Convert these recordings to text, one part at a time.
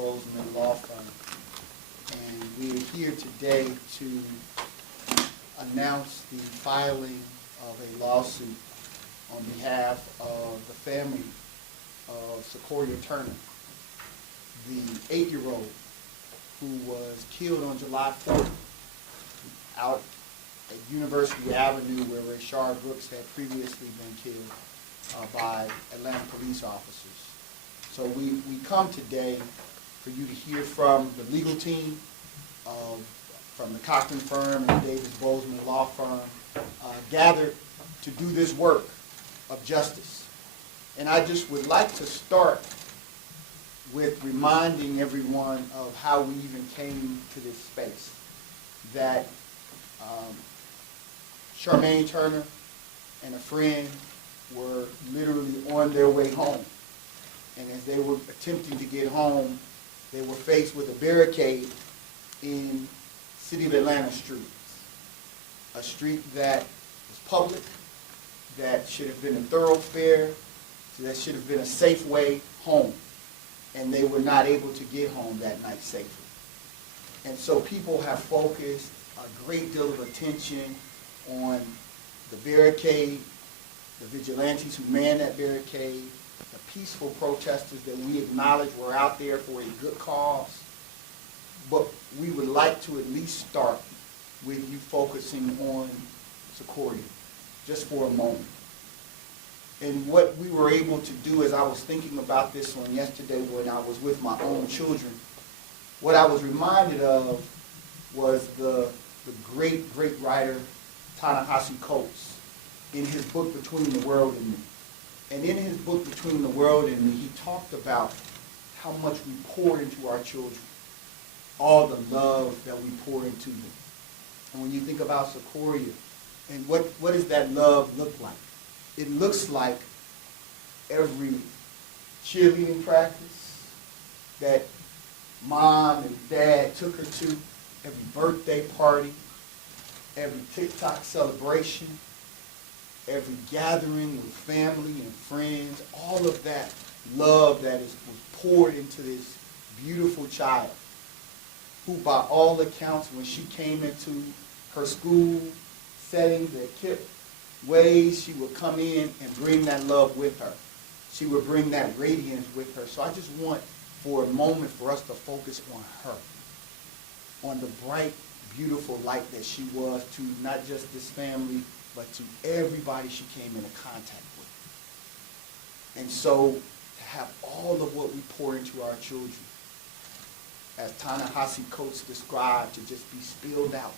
Bozeman Law Firm. And we're here today to announce the filing of a lawsuit on behalf of the family of Seccoriea Turner, the 8-year-old who was killed on July 4th out at University Avenue, where Rayshard Brooks had previously been killed by Atlanta police officers. So we come today for you to hear from the legal team from the Cochran firm and the Davis Bozeman Law Firm, gathered to do this work of justice. And I just would like to start with reminding everyone of how we even came to this space. That Charmaine Turner and a friend were literally on their way home. And as they were attempting to get home, they were faced with a barricade in City of Atlanta streets. A street that was public, that should have been a thoroughfare, that should have been a safe way home. And they were not able to get home that night safely. And so people have focused a great deal of attention on the barricade, the vigilantes who manned that barricade, the peaceful protesters that we acknowledge were out there for a good cause. But we would like to at least start with you focusing on Seccoriea, just for a moment. And what we were able to do, as I was thinking about this one yesterday when I was with my own children, what I was reminded of was the great writer Ta-Nehisi Coates in his book Between the World and Me. And in his book Between the World and Me, he talked about how much we pour into our children, all the love that we pour into them. And when you think about Seccoriea, and what does that love look like? It looks like every cheerleading practice that mom and dad took her to, every birthday party, every TikTok celebration, every gathering with family and friends, all of that love that was poured into this beautiful child who, by all accounts, when she came into her school setting, the KIPP ways, she would come in and bring that love with her. She would bring that radiance with her. So I just want for a moment for us to focus on her, on the bright, beautiful light that she was to not just this family, but to everybody she came into contact with. And so to have all of what we pour into our children, as Ta-Nehisi Coates described, to just be spilled out,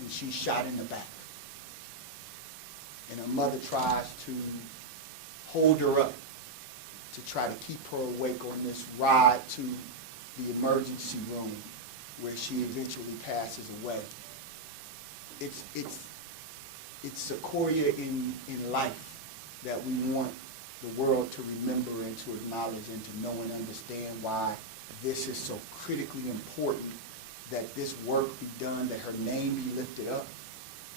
and she's shot in the back. And her mother tries to hold her up to try to keep her awake on this ride to the emergency room where she eventually passes away. It's Seccoriea in life that we want the world to remember and to acknowledge and to know and understand why this is so critically important, that this work be done, that her name be lifted up,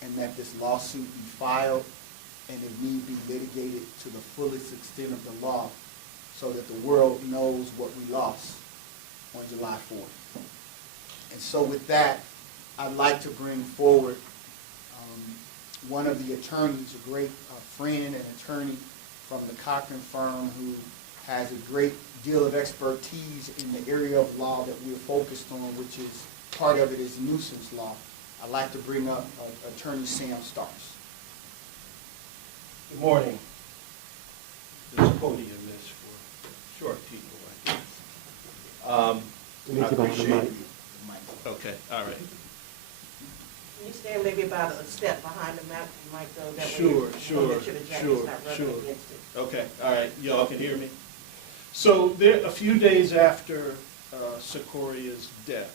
and that this lawsuit be filed, and if need be litigated to the fullest extent of the law, so that the world knows what we lost on July 4th. And so with that, I'd like to bring forward one of the attorneys, a great friend and attorney from the Cochran firm, who has a great deal of expertise in the area of law that we're focused on, which is part of it is nuisance law. I'd like to bring up Attorney Sam Starks. Good morning. This podium is for short people, I guess. I appreciate you. Okay, all right. Can you stand maybe about a step behind the mic though? That Sure. Okay, all right. Y'all can hear me? So there, a few days after Seccoria's death,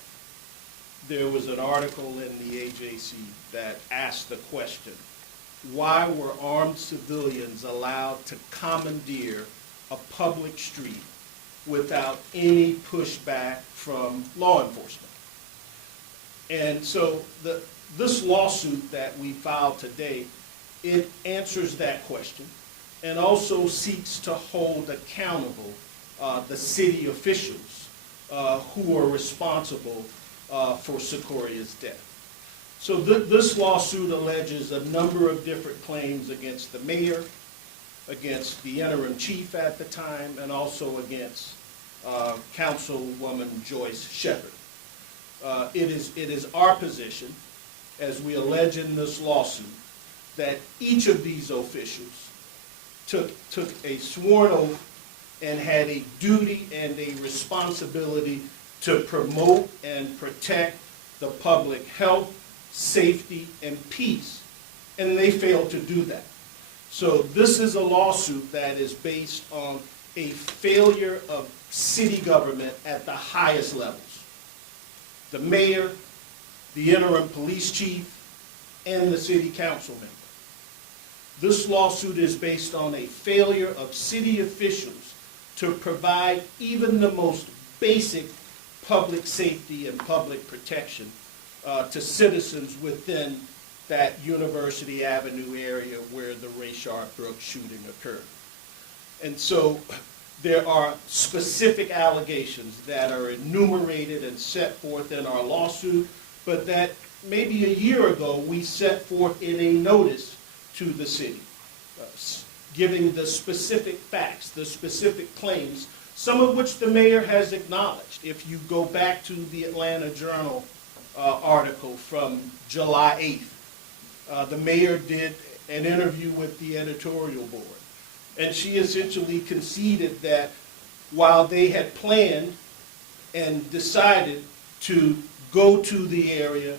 there was an article in the AJC that asked the question, why were armed civilians allowed to commandeer a public street without any pushback from law enforcement? And so this lawsuit that we filed today, it answers that question and also seeks to hold accountable the city officials who are responsible for Seccoria's death. So this lawsuit alleges a number of different claims against the mayor, against the interim chief at the time, and also against Councilwoman Joyce Shepherd. It is our position, as we allege in this lawsuit, that each of these officials took a sworn oath and had a duty and a responsibility to promote and protect the public health, safety, and peace, and they failed to do that. So this is a lawsuit that is based on a failure of city government at the highest levels. The mayor, the interim police chief, and the city council member. This lawsuit is based on a failure of city officials to provide even the most basic public safety and public protection to citizens within that University Avenue area where the Rayshard Brooks shooting occurred. And so there are specific allegations that are enumerated and set forth in our lawsuit, but that maybe a year ago we set forth in a notice to the city, giving the specific facts, the specific claims, some of which the mayor has acknowledged. If you go back to the Atlanta Journal article from July 8th, the mayor did an interview with the editorial board, and she essentially conceded that while they had planned and decided to go to the area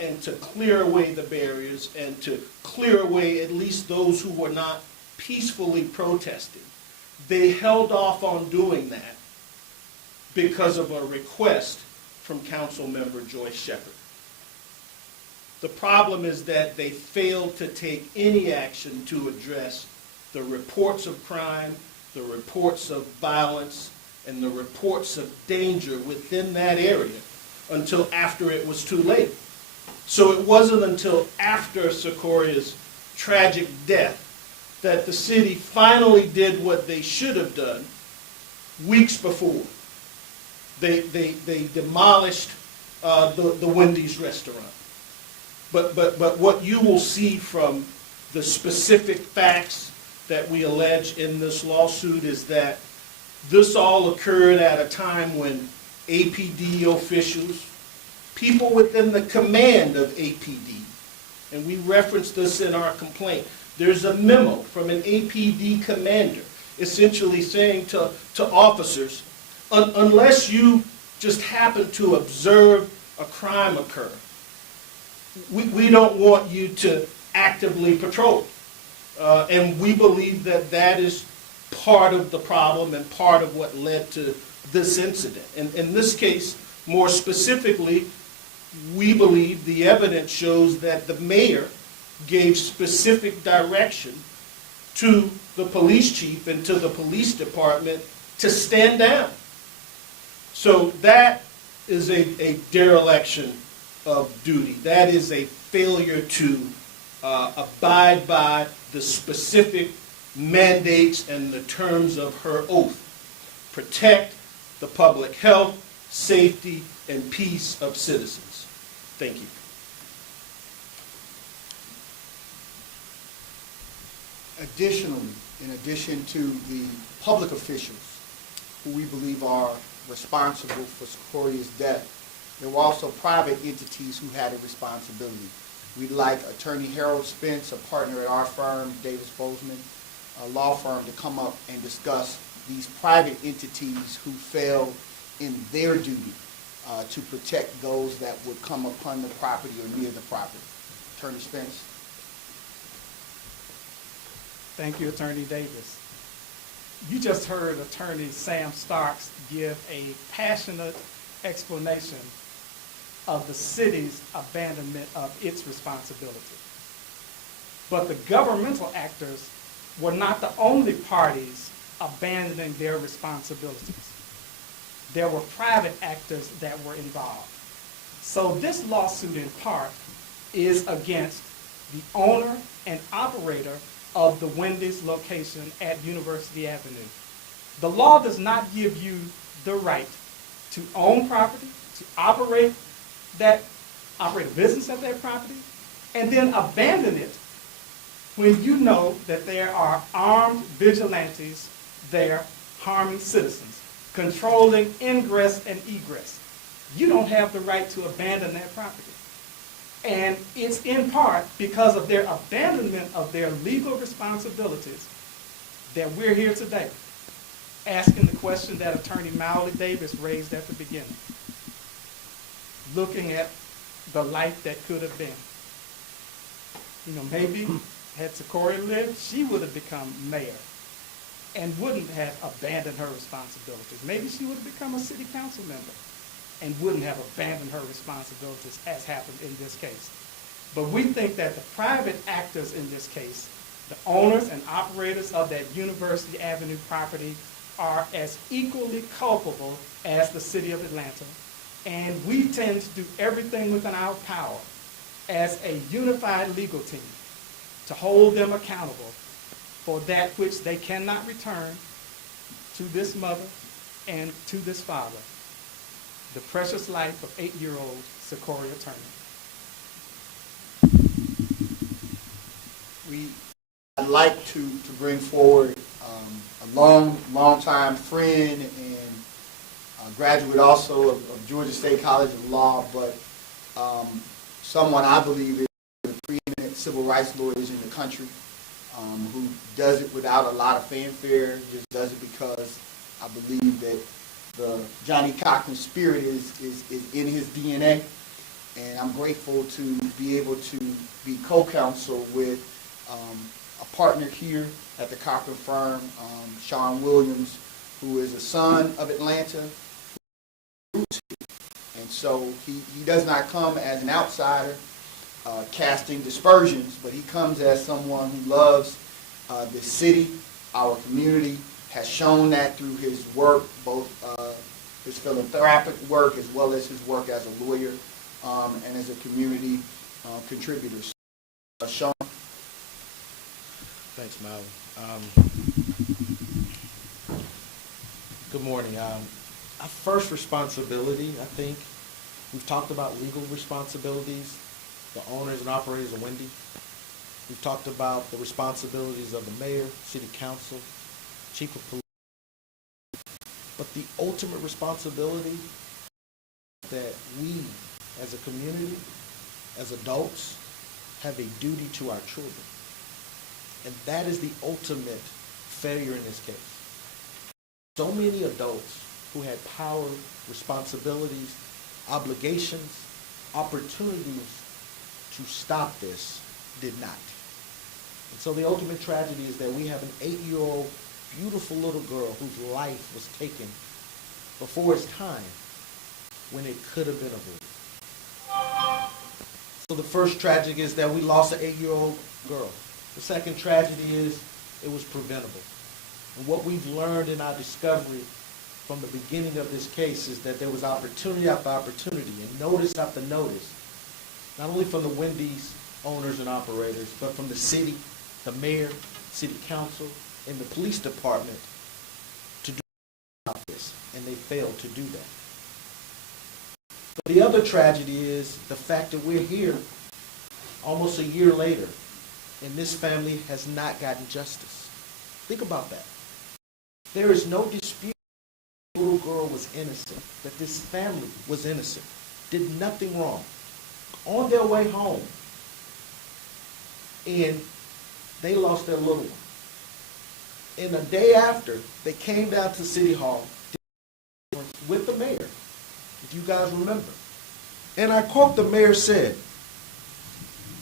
and to clear away the barriers and to clear away at least those who were not peacefully protesting, they held off on doing that because of a request from Council Member Joyce Shepherd. The problem is that they failed to take any action to address the reports of crime, the reports of violence, and the reports of danger within that area until after it was too late. So it wasn't until after Seccoria's tragic death that the city finally did what they should have done weeks before. They demolished the Wendy's restaurant. But what you will see from the specific facts that we allege in this lawsuit is that this all occurred at a time when APD officials, people within the command of APD, and we reference this in our complaint, there's a memo from an APD commander essentially saying to officers, unless you just happen to observe a crime occur, we don't want you to actively patrol. And we believe that that is part of the problem and part of what led to this incident. And in this case, more specifically, we believe the evidence shows that the mayor gave specific direction to the police chief and to the police department to stand down. So that is a dereliction of duty. That is a failure to abide by the specific mandates and the terms of her oath. Protect the public health, safety, and peace of citizens. Thank you. Additionally, in addition to the public officials who we believe are responsible for Seccoria's death, there were also private entities who had a responsibility. We'd like Attorney Harold Spence, a partner at our firm, Davis Bozeman, a law firm, to come up and discuss these private entities who failed in their duty to protect those that would come upon the property or near the property. Attorney Spence. Thank you, Attorney Davis. You just heard Attorney Sam Starks give a passionate explanation of the city's abandonment of its responsibility. But the governmental actors were not the only parties abandoning their responsibilities. There were private actors that were involved. So this lawsuit in part is against the owner and operator of the Wendy's location at University Avenue. The law does not give you the right to own property, to operate a business at that property, and then abandon it when you know that there are armed vigilantes there harming citizens, controlling ingress and egress. You don't have the right to abandon that property. And it's in part because of their abandonment of their legal responsibilities that we're here today, asking the question that Attorney Mowley Davis raised at the beginning, looking at the life that could have been. You know, maybe had Seccoriea lived, she would have become mayor and wouldn't have abandoned her responsibilities. Maybe she would have become a city council member and wouldn't have abandoned her responsibilities as happened in this case. But we think that the private actors in this case, the owners and operators of that University Avenue property, are as equally culpable as the city of Atlanta. And we tend to do everything within our power as a unified legal team to hold them accountable for that which they cannot return to this mother and to this father, the precious life of 8-year-old Seccoriea Turner. I'd like to bring forward a long time friend and a graduate also of Georgia State College of Law, but someone I believe is the preeminent civil rights lawyers in the country, who does it without a lot of fanfare, just does it because I believe that the Johnny Cochran spirit is in his DNA, and I'm grateful to be able to be co-counsel with a partner here at the Cochran firm, Sean Williams, who is a son of Atlanta, and so he does not come as an outsider casting dispersions, but he comes as someone who loves the city, our community, has shown that through his work, both his philanthropic work as well as his work as a lawyer and as a community contributor. Sean? Thanks, Mal. Good morning. Our first responsibility, I think, we've talked about legal responsibilities, the owners and operators of Wendy. We've talked about the responsibilities of the mayor, city council, chief of police. But the ultimate responsibility that we, as a community, as adults, have a duty to our children. And that is the ultimate failure in this case. So many adults who had power, responsibilities, obligations, opportunities to stop this did not. And so the ultimate tragedy is that we have an 8-year-old beautiful little girl whose life was taken before its time when it could have been avoided. So the first tragedy is that we lost an 8-year-old girl. The second tragedy is it was preventable. And what we've learned in our discovery from the beginning of this case is that there was opportunity after opportunity and notice after notice, not only from the Wendy's owners and operators, but from the city, the mayor, city council, and the police department to do about this, and they failed to do that. But the other tragedy is the fact that we're here almost a year later, and this family has not gotten justice. Think about that. There is no dispute that the little girl was innocent, that this family was innocent, did nothing wrong. On their way home, and they lost their little one. And the day after, they came down to City Hall with the mayor, if you guys remember. And I quote, the mayor said,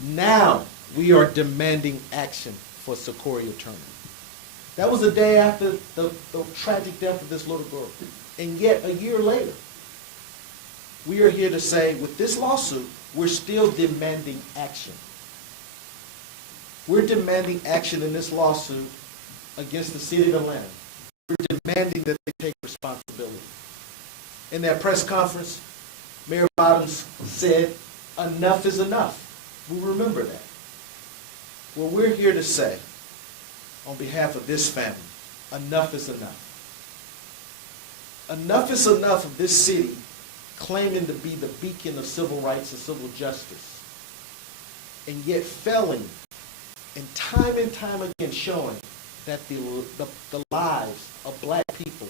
"Now we are demanding action for Seccoriea Turner." That was the day after the tragic death of this little girl. And yet, a year later, we are here to say, with this lawsuit, we're still demanding action. We're demanding action in this lawsuit against the city of Atlanta. We're demanding that they take responsibility. In that press conference, Mayor Bottoms said, enough is enough. We remember that. Well, we're here to say, on behalf of this family, enough is enough. Enough is enough of this city claiming to be the beacon of civil rights and civil justice, and yet failing and time again showing that the lives of black people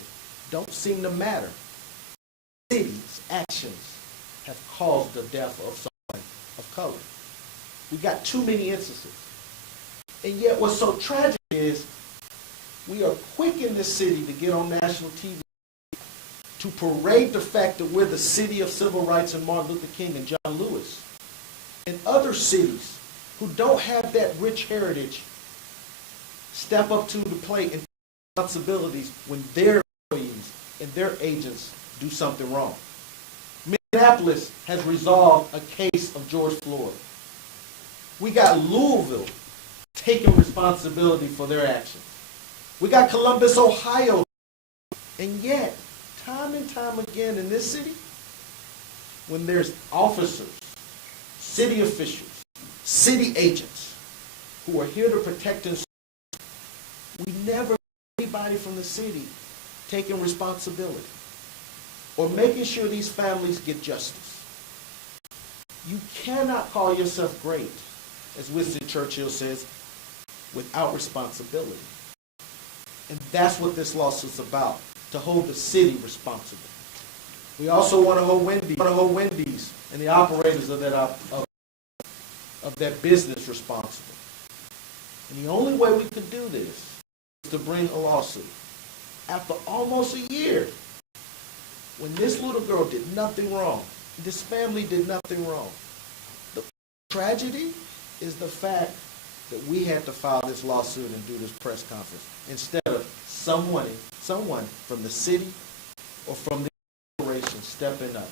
don't seem to matter. The city's actions have caused the death of someone of color. We got too many instances. And yet what's so tragic is we are quick in this city to get on national TV to parade the fact that we're the city of civil rights and Martin Luther King and John Lewis. And other cities who don't have that rich heritage step up to the plate and take responsibilities when their employees and their agents do something wrong. Minneapolis has resolved a case of George Floyd. We got Louisville taking responsibility for their actions. We got Columbus, Ohio. And yet, time and time again in this city, when there's officers, city officials, city agents who are here to protect us, we never see anybody from the city taking responsibility or making sure these families get justice. You cannot call yourself great, as Winston Churchill says, without responsibility. And that's what this lawsuit's about, to hold the city responsible. We also want to hold Wendy's and the operators of that business responsible. And the only way we could do this is to bring a lawsuit. After almost a year, when this little girl did nothing wrong, this family did nothing wrong. The tragedy is the fact that we had to file this lawsuit and do this press conference instead of someone from the city or from the corporation stepping up,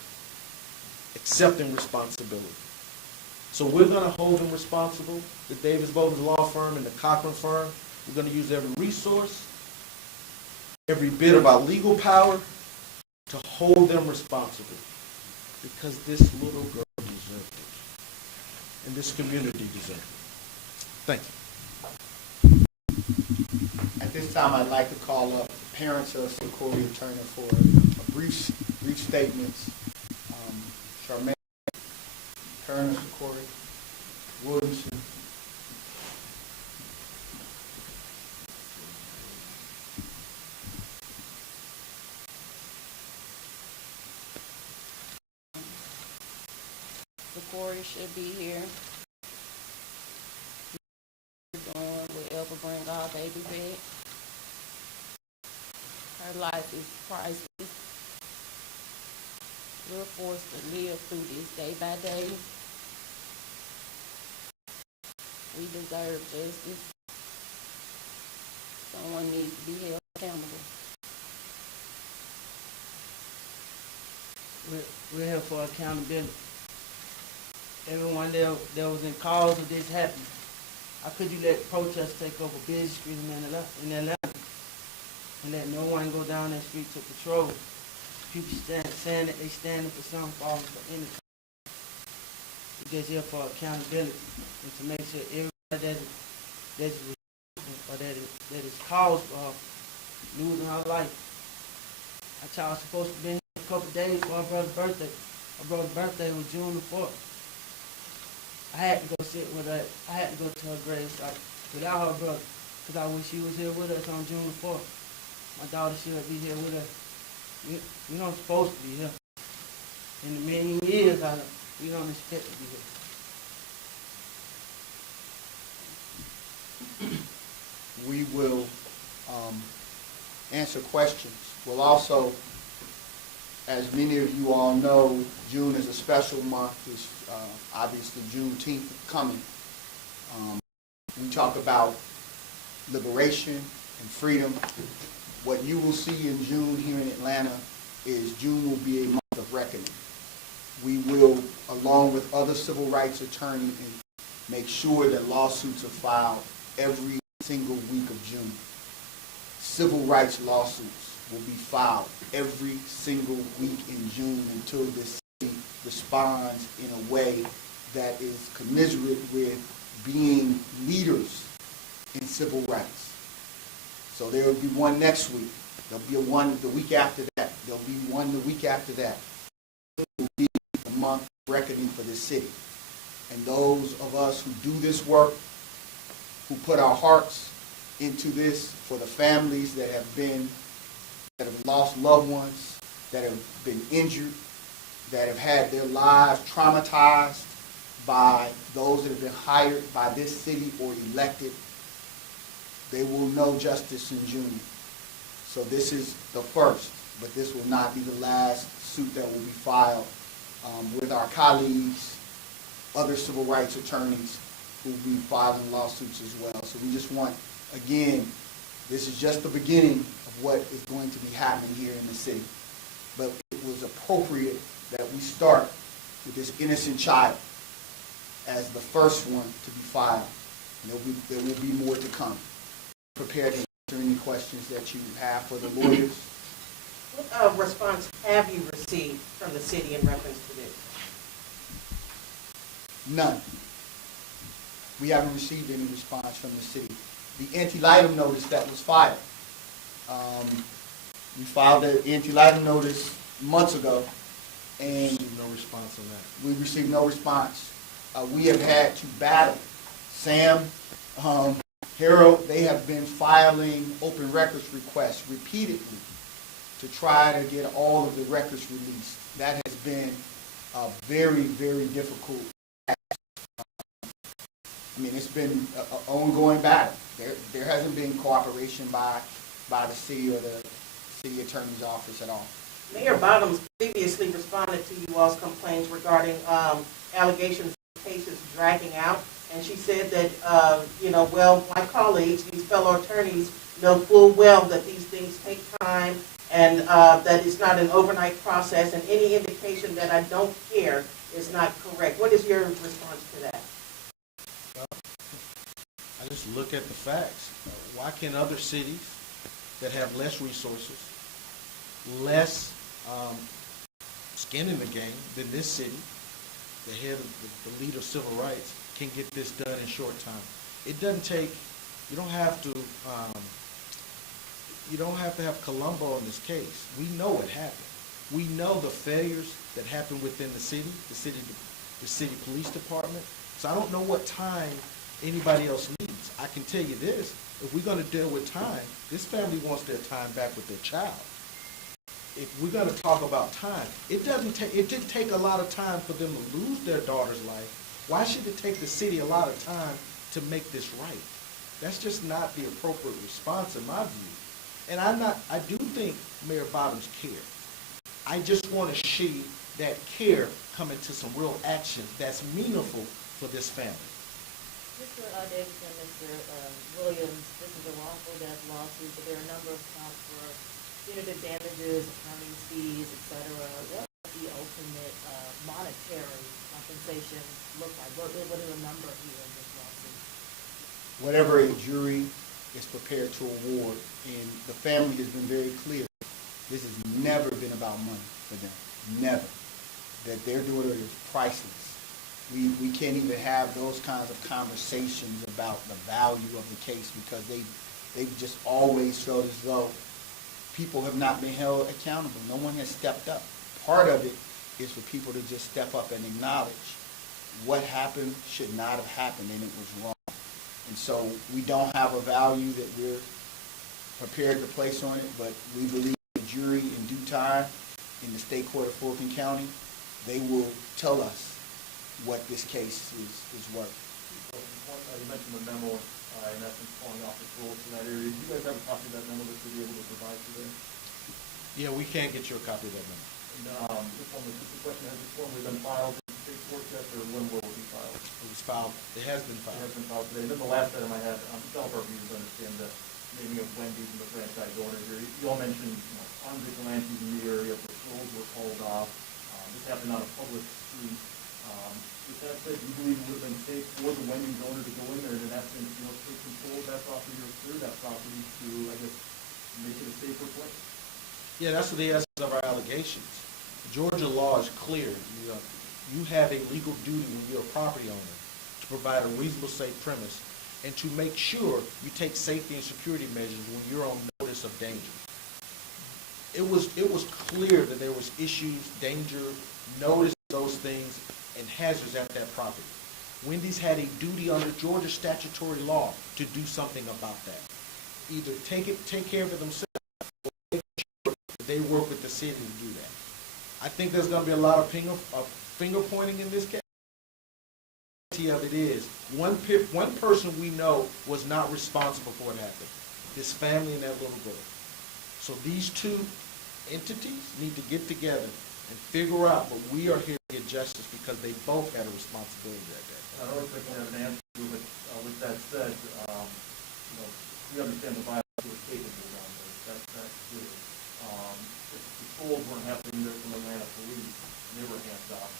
accepting responsibility. So we're going to hold them responsible, the Davis Bowles law firm and the Cochran firm. We're going to use every resource, every bit of our legal power to hold them responsible, because this little girl deserved it, and this community deserved it. Thank you. At this time, I'd like to call up the parents of Seccoriea Turner for a brief statements. Charmaine, Turner, Seccoriea, Williamson. Seccoriea should be here. Doing whatever bring our baby back. Her life is priceless. We're forced to live through this day by day. We deserve justice. Someone needs to be held accountable. We're here for accountability. Everyone that was in cause of this happening. How could you let protests take over busy street in Atlanta and let no one go down that street to patrol? People saying that they standing for something, falling for anything. We're just here for accountability and to make sure everybody that is caused for losing her life. Our child was supposed to be here a couple of days for her brother's birthday. Her brother's birthday was June the 4th. I had to go sit with her. I had to go to her gravesite without her brother, because I wish she was here with us on June the 4th. My daughter should be here with us. We don't supposed to be here. In the million years, we don't expect to be here. We will answer questions. We'll also, as many of you all know, June is a special month. It's obviously Juneteenth coming. We talk about liberation and freedom. What you will see in June here in Atlanta is June will be a month of reckoning. We will, along with other civil rights attorneys, make sure that lawsuits are filed every single week of June. Civil rights lawsuits will be filed every single week in June until this city responds in a way that is commensurate with being leaders in civil rights. So there will be one next week. There'll be one the week after that. There'll be one the week after that. It will be the month of reckoning for this city. And those of us who do this work, who put our hearts into this for the families that have lost loved ones, that have been injured, that have had their lives traumatized by those that have been hired by this city or elected, they will know justice in June. So this is the first, but this will not be the last suit that will be filed with our colleagues, other civil rights attorneys who will be filing lawsuits as well. So we just want, again, this is just the beginning of what is going to be happening here in the city. But it was appropriate that we start with this innocent child as the first one to be filed. And there will be more to come. Prepared to answer any questions that you have for the lawyers. What response have you received from the city in reference to this? None. We haven't received any response from the city. The anti-litem notice that was filed. We filed an anti-litem notice months ago, and No response on that. we received no response. We have had to battle. Sam, Harold, they have been filing open records requests repeatedly to try to get all of the records released. That has been a very, very difficult task. I mean, it's been an ongoing battle. There hasn't been cooperation by the city or the city attorney's office at all. Mayor Bottoms previously responded to you all's complaints regarding allegations of cases dragging out, and she said that, well, my colleagues, these fellow attorneys, know full well that these things take time and that it's not an overnight process, and any indication that I don't care is not correct. What is your response to that? I just look at the facts. Why can other cities that have less resources, less skin in the game than this city, the head of the leader of civil rights, can get this done in short time? It doesn't take, you don't have to have Columbo in this case. We know what happened. We know the failures that happened within the city police department. So I don't know what time anybody else needs. I can tell you this, if we're going to deal with time, this family wants their time back with their child. If we're going to talk about time, it didn't take a lot of time for them to lose their daughter's life. Why should it take the city a lot of time to make this right? That's just not the appropriate response in my view. And I do think Mayor Bottoms cares. I just want to see that care come into some real action that's meaningful for this family. Mr. Davidson, Mr. Williams, this is a wrongful death lawsuit, but there are a number of counts for punitive damages, attorney's fees, etc. What does the ultimate monetary compensation look like? What is the number here in this lawsuit? Whatever a jury is prepared to award, and the family has been very clear, this has never been about money for them. Never. That their daughter is priceless. We can't even have those kinds of conversations about the value of the case because they've just always felt as though people have not been held accountable. No one has stepped up. Part of it is for people to just step up and acknowledge what happened should not have happened and it was wrong. And so we don't have a value that we're prepared to place on it, but we believe the jury in due time in the state court of Fulton County, they will tell us what this case is worth. You mentioned the memo, in essence, falling off the rules in that area. Do you guys have a copy of that memo that you'll be able to provide today? Yeah, we can't get you a copy of that memo. And the question, has it formally been filed in the state court yet, or when will it be filed? It was filed. It has been It filed. has been filed today. And then the last item I had, to help our viewers understand the naming of Wendy's and the franchise owner here. You all mentioned armed vigilantes in the area, patrols were called off. This happened on a public street. With that said, do you believe it would have been safe for the Wendy's owner to go in there and in essence, take control of that property or clear that property to, I guess, make it a safer place? Yeah, that's the essence of our allegations. Georgia law is clear. You have a legal duty when you're a property owner to provide a reasonable, safe premise and to make sure you take safety and security measures when you're on notice of danger. it was clear that there was issues, danger, notice those things, and hazards at that property. Wendy's had a duty under Georgia statutory law to do something about that. Either take care of it themselves, or make sure that they work with the city to do that. I think there's going to be a lot of finger pointing in this case. The reality of it is, one person we know was not responsible for what happened. His family and that little girl. So these two entities need to get together and figure out, but we are here to get justice because they both had a responsibility that day. I don't think I have an answer to it, but with that said, we understand the violence was capable down there. That's clear. If the calls weren't happening there from Atlanta police, and they were hands off,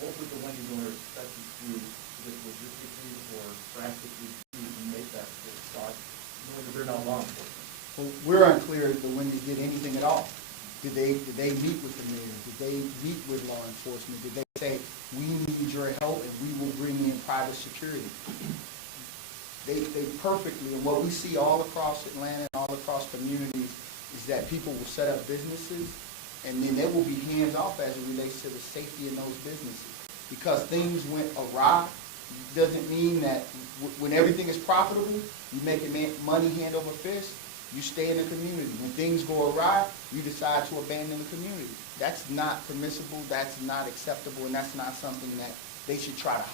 what would the Wendy's owner expect to do just logistically or practically to make that start, knowing that they're not law enforcement? Well, we're unclear if the Wendy's did anything at all. Did they meet with the mayor? Did they meet with law enforcement? Did they say, we need your help and we will bring in private security? They perfectly, and what we see all across Atlanta and all across communities is that people will set up businesses and then they will be hands off as it relates to the safety in those businesses. Because things went awry doesn't mean that when everything is profitable, you make money hand over fist, you stay in the community. When things go awry, you decide to abandon the community. That's not permissible, that's not acceptable, and that's not something that they should try to.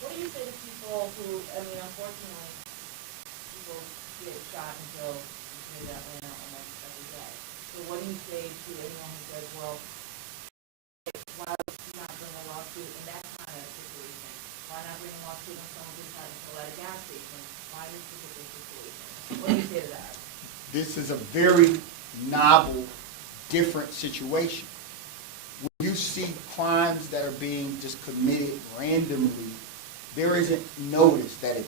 What do you say to people who, unfortunately, people get shot and killed in the city of Atlanta almost every day. So what do you say to anyone who says, well, why would you not bring a lawsuit in that kind of situation? Why not bring a lawsuit when someone gets shot and killed at a gas station? Why this particular situation? What do you say to that? This is a very novel, different situation. When you see crimes that are being just committed randomly, there isn't notice that at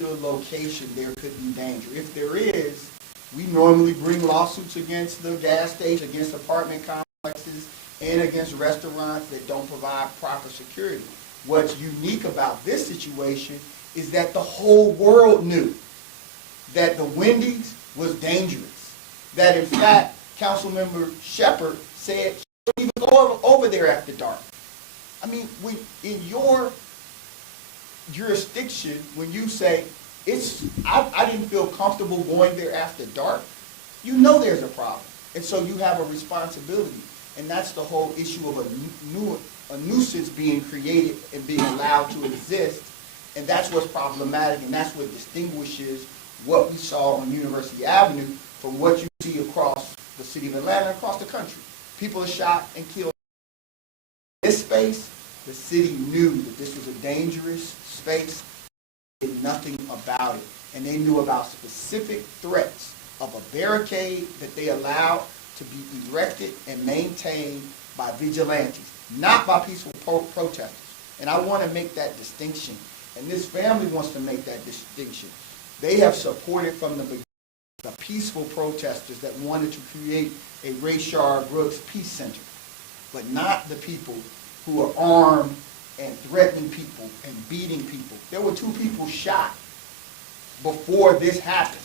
a location there could be danger. If there is, we normally bring lawsuits against the gas station, against apartment complexes, and against restaurants that don't provide proper security. What's unique about this situation is that the whole world knew that the Wendy's was dangerous. That in fact, Councilmember Shepherd said she wouldn't even go over there after dark. I mean, in your jurisdiction, when you say, I didn't feel comfortable going there after dark, you know there's a problem. And so you have a responsibility. And that's the whole issue of a nuisance being created and being allowed to exist. And that's what's problematic, and that's what distinguishes what we saw on University Avenue from what you see across the city of Atlanta and across the country. People are shot and killed. In this space, the city knew that this was a dangerous space. They did nothing about it. And they knew about specific threats of a barricade that they allowed to be erected and maintained by vigilantes, not by peaceful protesters. And I want to make that distinction. And this family wants to make that distinction. They have supported from the beginning the peaceful protesters that wanted to create a Rayshard Brooks Peace Center, but not the people who are armed and threatening people and beating people. There were 2 people shot before this happened.